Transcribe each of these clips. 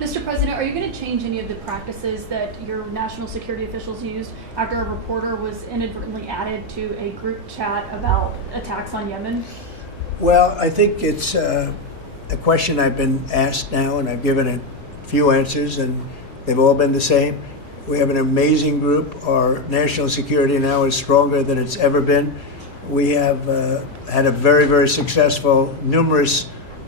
Mr. President, are you going to change any of the practices that your national security officials used after a reporter was inadvertently added to a group chat about attacks on Yemen? Well, I think it's a question I've been asked now, and I've given a few answers, and they've all been the same. We have an amazing group. Our national security now is stronger than it's ever been. We have had a very, very successful, numerous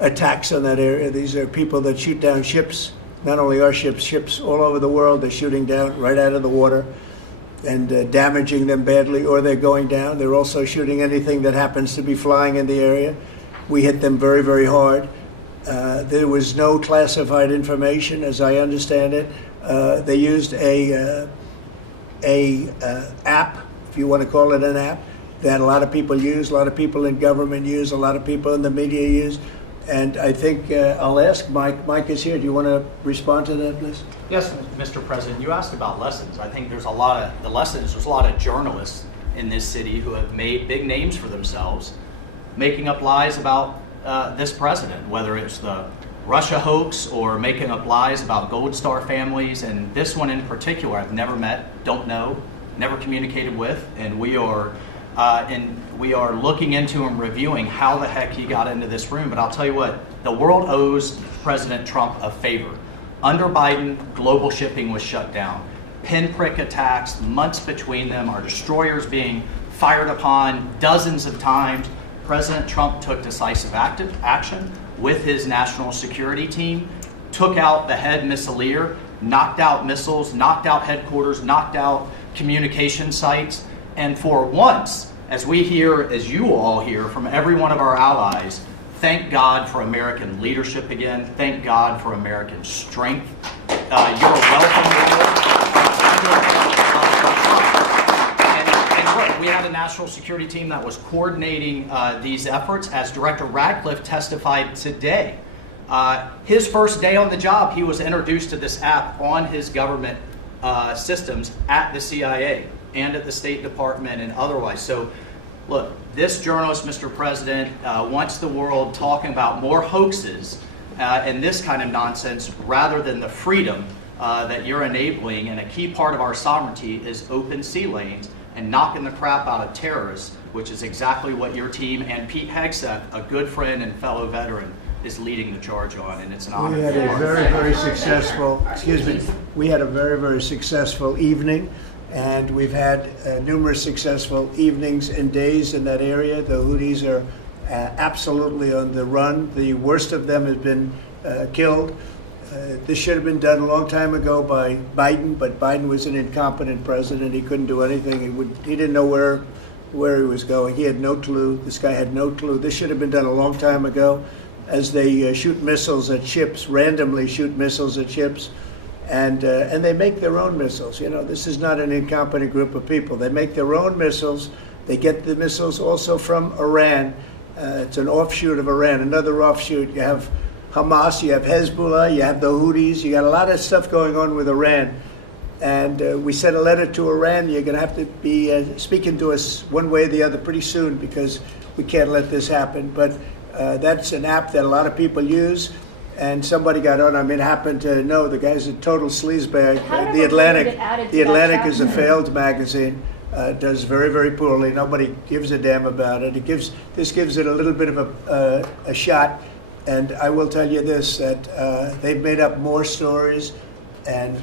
attacks on that area. These are people that shoot down ships, not only our ships, ships all over the world. They're shooting down right out of the water and damaging them badly, or they're going down. They're also shooting anything that happens to be flying in the area. We hit them very, very hard. There was no classified information, as I understand it. They used a app, if you want to call it an app, that a lot of people use, a lot of people in government use, a lot of people in the media use. And I think I'll ask Mike. Mike is here. Do you want to respond to that, please? Yes, Mr. President. You asked about lessons. I think there's a lot of journalists in this city who have made big names for themselves, making up lies about this president, whether it's the Russia hoax or making up lies about Gold Star families. And this one in particular, I've never met, don't know, never communicated with, and we are looking into and reviewing how the heck he got into this room. But I'll tell you what, the world owes President Trump a favor. Under Biden, global shipping was shut down. Pinprick attacks, months between them, our destroyers being fired upon dozens of times. President Trump took decisive action with his national security team, took out the head missileer, knocked out missiles, knocked out headquarters, knocked out communication sites. And for once, as we hear, as you all hear from every one of our allies, thank God for American leadership again. Thank God for American strength. You're welcome. And look, we had a national security team that was coordinating these efforts. As Director Radcliffe testified today, his first day on the job, he was introduced to this app on his government systems at the CIA and at the State Department and otherwise. So, look, this journalist, Mr. President, wants the world talking about more hoaxes and this kind of nonsense rather than the freedom that you're enabling. And a key part of our sovereignty is open sea lanes and knocking the crap out of terrorists, which is exactly what your team and Pete Hegseth, a good friend and fellow veteran, is leading the charge on. And it's an honor. We had a very, very successful, we had a very, very successful evening. And we've had numerous successful evenings and days in that area. The Houthis are absolutely on the run. The worst of them has been killed. This should have been done a long time ago by Biden, but Biden was an incompetent president. He couldn't do anything. He didn't know where he was going. He had no clue. This guy had no clue. This should have been done a long time ago. As they shoot missiles at ships, randomly shoot missiles at ships. And they make their own missiles. You know, this is not an incompetent group of people. They make their own missiles. They get the missiles also from Iran. It's an offshoot of Iran, another offshoot. You have Hamas, you have Hezbollah, you have the Houthis. You got a lot of stuff going on with Iran. And we sent a letter to Iran. You're going to have to be speaking to us one way or the other pretty soon because we can't let this happen. But that's an app that a lot of people use. And somebody got on. I mean, happened to know the guy's a total sleazebag. The Atlantic is a failed magazine. Does very, very poorly. Nobody gives a damn about it. This gives it a little bit of a shot. And I will tell you this: that they've made up more stories, and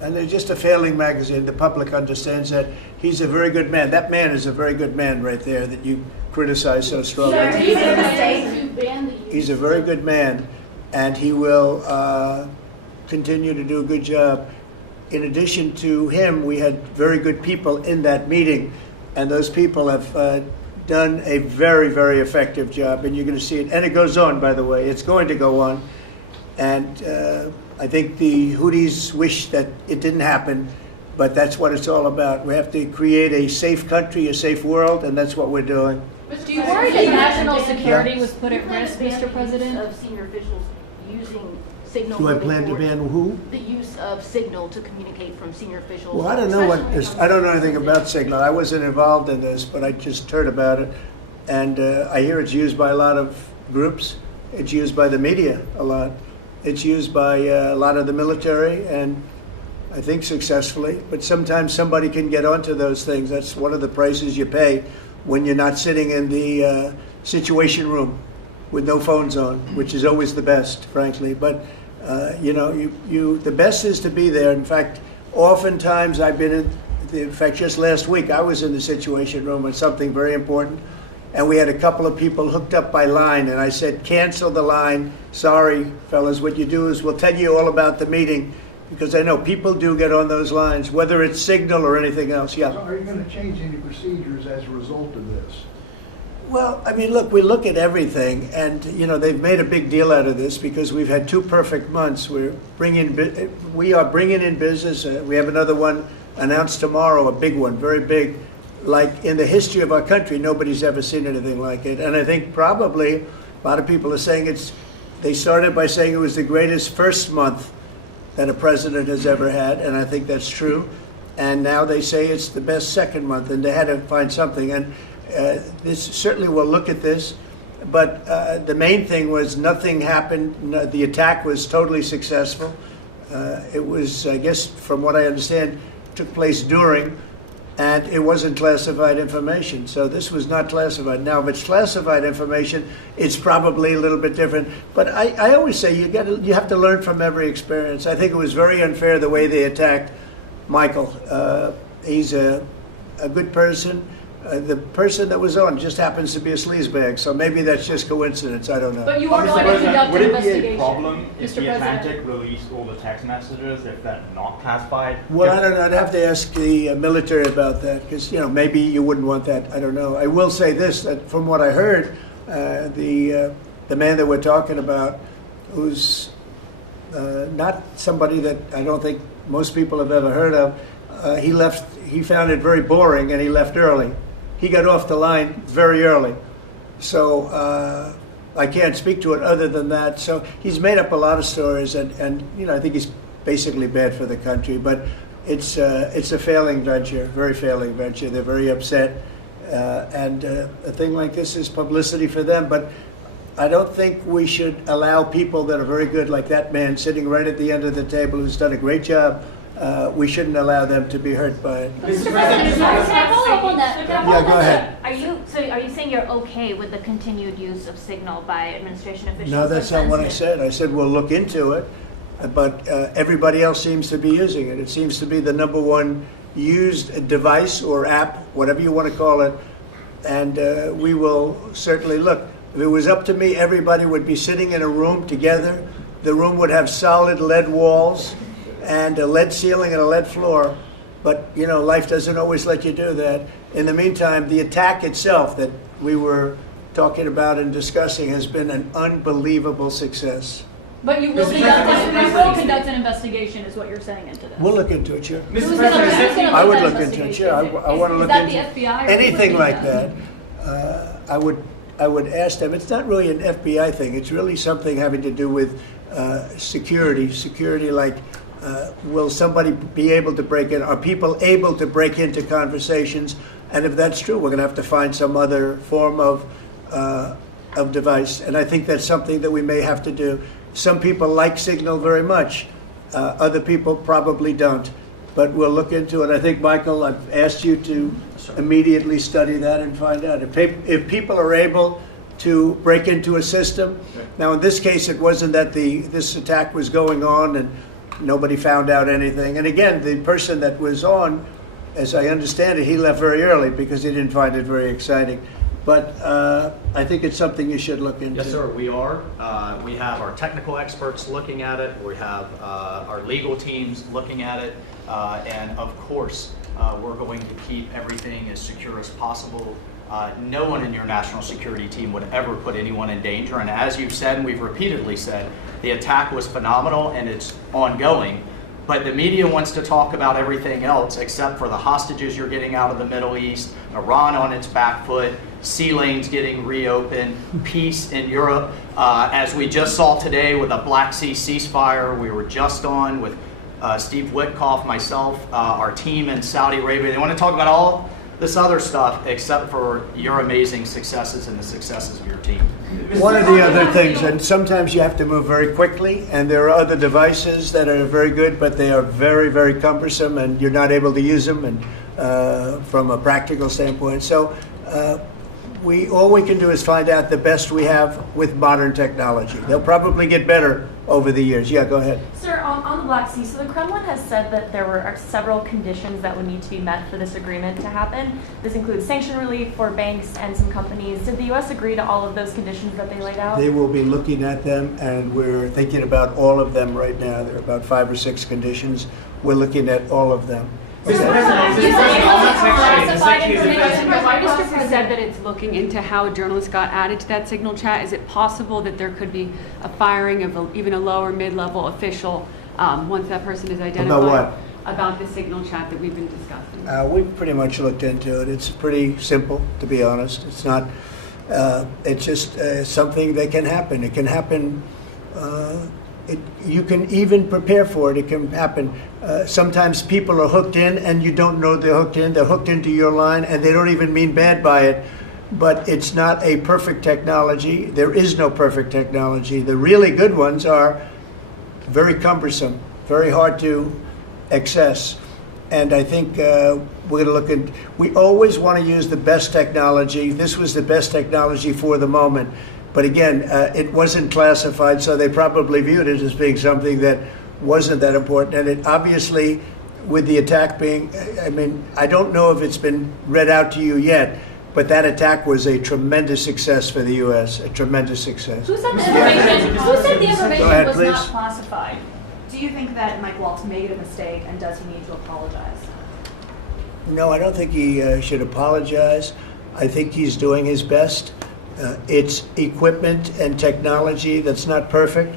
they're just a failing magazine. The public understands that. He's a very good man. That man is a very good man right there that you criticize so strongly. He's a very good man. And he will continue to do a good job. In addition to him, we had very good people in that meeting, and those people have done a very, very effective job, and you're going to see it. And it goes on, by the way. It's going to go on. And I think the Houthis wish that it didn't happen, but that's what it's all about. We have to create a safe country, a safe world, and that's what we're doing. Do you worry that national security was put at risk, Mr. President? Of senior officials using signal. Do I plan to ban who? The use of signal to communicate from senior officials. Well, I don't know I don't know anything about signal. I wasn't involved in this, but I just heard about it, and I hear it's used by a lot of groups. It's used by the media a lot, It's used by a lot of the military, and I think successfully. But sometimes somebody can get onto those things. That's one of the prices you pay when you're not sitting in the situation room with no phones on, which is always the best, frankly. But the best is to be there. In fact, oftentimes I've been in fact, just last week I was in the situation room on something very important, and we had a couple of people hooked up by line, and I said, cancel the line. Sorry, fellas, what you do is we'll tell you all about the meeting, because I know people do get on those lines, whether it's Signal or anything else. Yeah. So are you going to change any procedures as a result of this? Well, I mean, look, we look at everything, and they've made a big deal out of this because we've had 2 perfect months. We are bringing in business. We have another one announced tomorrow, a big one, very big. Like in the history of our country, nobody's ever seen anything like it. And I think probably a lot of people are saying they started by saying it was the greatest first month that a president has ever had, and I think that's true. And now they say it's the best second month, and they had to find something. And this certainly will look at this, but the main thing was nothing happened. The attack was totally successful. It was, I guess, from what I understand, took place during, and it wasn't classified information. So this was not classified. Now, if it's classified information, it's probably a little bit different. But I always say you have to learn from every experience. I think it was very unfair the way they attacked Michael. He's a good person. The person that was on just happens to be a sleazebag, so maybe that's just coincidence. I don't know. But you are going to conduct would an it be investigation, a problem if Mr. the President. Atlantic released all the text messages if they're not classified? Well, I don't know. I'd have to ask the military about that because maybe you wouldn't want that. I don't know. I will say this: that from what I heard, the man that we're talking about, who's not somebody that I don't think most people have ever heard of, he left. He found it very boring, and he left early. He got off the line very early. So I can't speak to it other than that. So he's made up a lot of stories, and I think he's basically bad for the country. But it's a failing venture, very failing venture. They're very upset, and a thing like this is publicity for them. But I don't think we should allow people that are very good, like that man sitting right at the end of the table, who's done a great job. We shouldn't allow them to be hurt by it. Mr. President, can I follow up on that? Yeah, go ahead. Are you saying you're okay with the continued use of Signal by administration officials? No, that's not what I said. I said we'll look into it, but everybody else seems to be using it. It seems to be the #1 used device or app, whatever you want to call it, and we will certainly look. If it was up to me, everybody would be sitting in a room together. The room would have solid lead walls and a lead ceiling and a lead floor, but life doesn't always let you do that. In the meantime, the attack itself that we were talking about and discussing has been an unbelievable success. But you will conduct an investigation, is what you're saying into this. We'll look into it, sure. Who's gonna I would that look into it, sure. I want to look Is that into the FBI or anything who would like do that. I would ask them. It's not really an FBI thing. It's really something having to do with security. Security, like will somebody be able to break in? Are people able to break into conversations? And if that's true, we're going to have to find some other form of device. And I think that's something that we may have to do. Some people like Signal very much. Other people probably don't. But we'll look into it. I think, Michael, I've asked you to immediately study that and find out. If people are able to break into a system, now in this case it wasn't that this attack was going on and nobody found out anything. And again, the person that was on, as I understand it, he left very early because he didn't find it very exciting. But I think it's something you should look into. Yes, sir, we are. We have our technical experts looking at it. We have our legal teams looking at it. And of course, we're going to keep everything as secure as possible. No one in your national security team would ever put anyone in danger. And as you've said, and we've repeatedly said, the attack was phenomenal and it's ongoing. But the media wants to talk about everything else except for the hostages you're getting out of the Middle East, Iran on its back foot, sea lanes getting reopened, peace in Europe. As we just saw today with a Black Sea ceasefire, we were just on with Steve Witkoff, myself, our team in Saudi Arabia. They want to talk about this other stuff except for your amazing successes and the successes of your team. One of the other things, and sometimes you have to move very quickly, and there are other devices that are very good, but they are very, very cumbersome, and you're not able to use them, and from a practical standpoint. So all we can do is find out the best we have with modern technology. They'll probably get better over the years. Yeah, go ahead. Sir, on the Black Sea, so the Kremlin has said that there are several conditions that would need to be met for this agreement to happen. This includes sanction relief for banks and some companies. Did the U.S. agree to all of those conditions that they laid out? They will be looking at them, and we're thinking about all of them right now. There are about 5 or 6 conditions. We're looking at all of them. The Minister said that it's looking into how journalists got added to that signal chat. Is it possible that there could be a firing of even a lower mid-level official once that person is identified? About what? About the signal chat that we've been discussing. We've pretty much looked into it. It's pretty simple, to be honest. It's not. It's just something that can happen. It can happen. You can even prepare for it. It can happen. Sometimes people are hooked in and you don't know they're hooked in. They're hooked into your line and they don't even mean bad by it. But it's not a perfect technology. There is no perfect technology. The really good ones are very cumbersome, very hard to access. And I think we're going to look at, we always want to use the best technology. This was the best technology for the moment. But again, it wasn't classified, so they probably viewed it as being something that wasn't that important. And it obviously, with the attack being, I mean, I don't know if it's been read out to you yet, but that attack was a tremendous success for the U.S., a tremendous success. Who said the information Go ahead, was please. not classified? Do you think that Mike Waltz made a mistake, and does he need to apologize? No, I don't think he should apologize. I think he's doing his best. It's equipment and technology that's not perfect,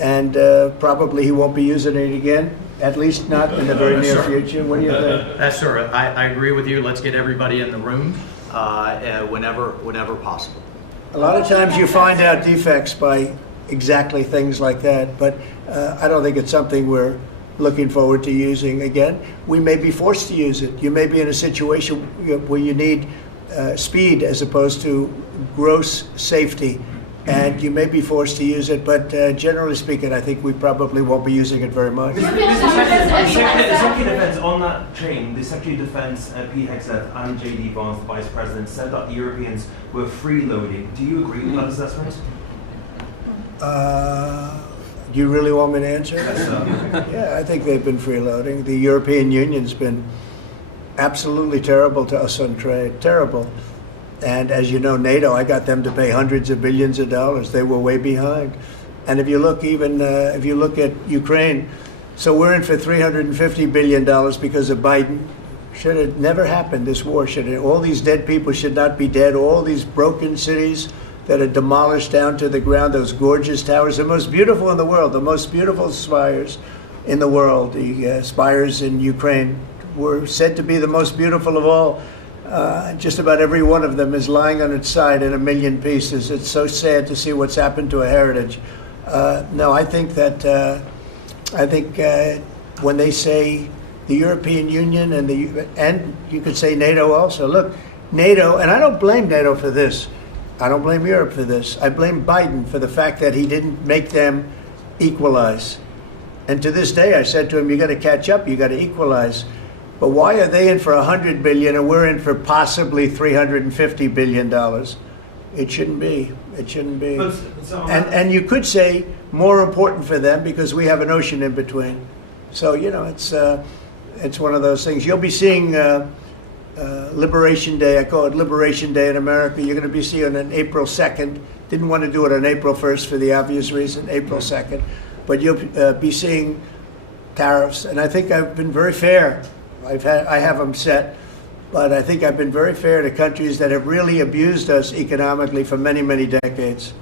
and probably he won't be using it again, at least not in the very near future. What do you think? That's sir. I agree with you. Let's get everybody in the room whenever possible. A lot of times you find out defects by exactly things like that, but I don't think it's something we're looking forward to using again. We may be forced to use it. You may be in a situation where you need speed as opposed to gross safety, and you may be forced to use it, but generally speaking, I think we probably won't be using it very much. The Secretary of Defense, on that chain, the Secretary of Defense, Pete Hegseth, and J.D. Vance, the Vice President, said that the Europeans were freeloading. Do you agree with that assessment? Do you really want me to answer? Yes, Yeah, I think they've been freeloading. The European Union's been absolutely terrible to us on trade, terrible. And as you know, NATO, I got them to pay hundreds of billions of dollars. They were way behind. And if you look if you look at Ukraine, so we're in for $350 billion because of Biden. Should have never happened, this war. All these dead people should not be dead. All these broken cities that are demolished down to the ground, those gorgeous towers, the most beautiful in the world, the most beautiful spires in the world. The spires in Ukraine were said to be the most beautiful of all. Just about every one of them is lying on its side in a million pieces. It's so sad to see what's happened to a heritage. No, I think that when they say the European Union and you could say NATO also. Look, NATO, and I don't blame NATO for this. I don't blame Europe for this. I blame Biden for the fact that he didn't make them equalize. And to this day, I said to him, you got to catch up, you got to equalize. But why are they in for $100 billion and we're in for possibly $350 billion? It shouldn't be. It shouldn't be. And you could say more important for them because we have an ocean in between. So, you know, it's one of those things. You'll be seeing Liberation Day. I call it Liberation Day in America. You're going to be seeing on April 2nd. Didn't want to do it on April 1st for the obvious reason, April 2nd. But you'll be seeing tariffs. And I think I've been very fair. I have them set, but I think I've been very fair to countries that have really abused us economically for many, many decades.